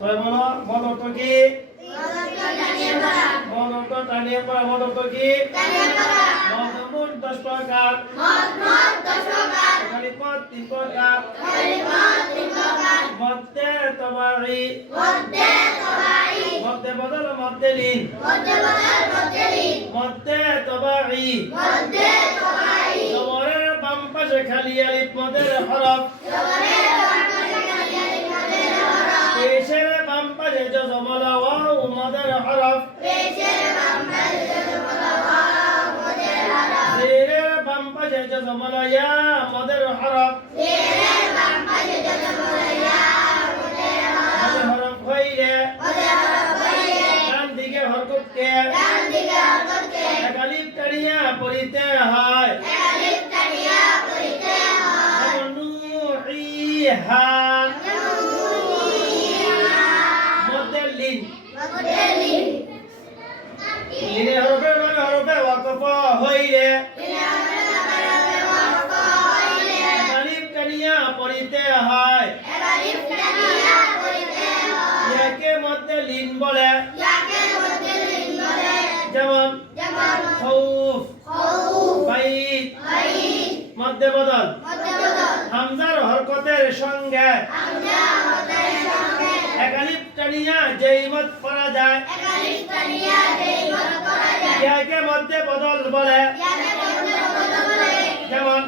সবাই বলো মদ অর্থ কি? মদ অর্থ টানিয়ে পড়া। মদ অর্থ কি? মদ মোট 10 প্রকার। খালি পদ 3 প্রকার। মধ্যে তবাই, মধ্যে বদল মধ্যে লিন, মধ্যে তবাই। জবরের বাম পাশে খালি আলিফ মদের হরফ। পেশের বাম পাশে জজমল ওয়াও মদের হরফ। জেরের বাম পাশে জজমল ইয়া মদের হরফ। মদের হরফ হইলে ডান দিকে হরকতকে এক আলিফ টানিয়া পড়িতে হয়। নুহিহা মদের লিন। লিনের হরফে মানে হরফে ওয়াকফ হইলে আলিফ টানিয়া পড়িতে হয়। ইয়াকে মধ্যে লিন বলে। যেমন খাউফ, বাইত মধ্যে বদল। হামজার হরকতের সঙ্গে এক আলিফ টানিয়া যেই মত পড়া যায় ইয়াকে মধ্যে বদল বলে। যেমন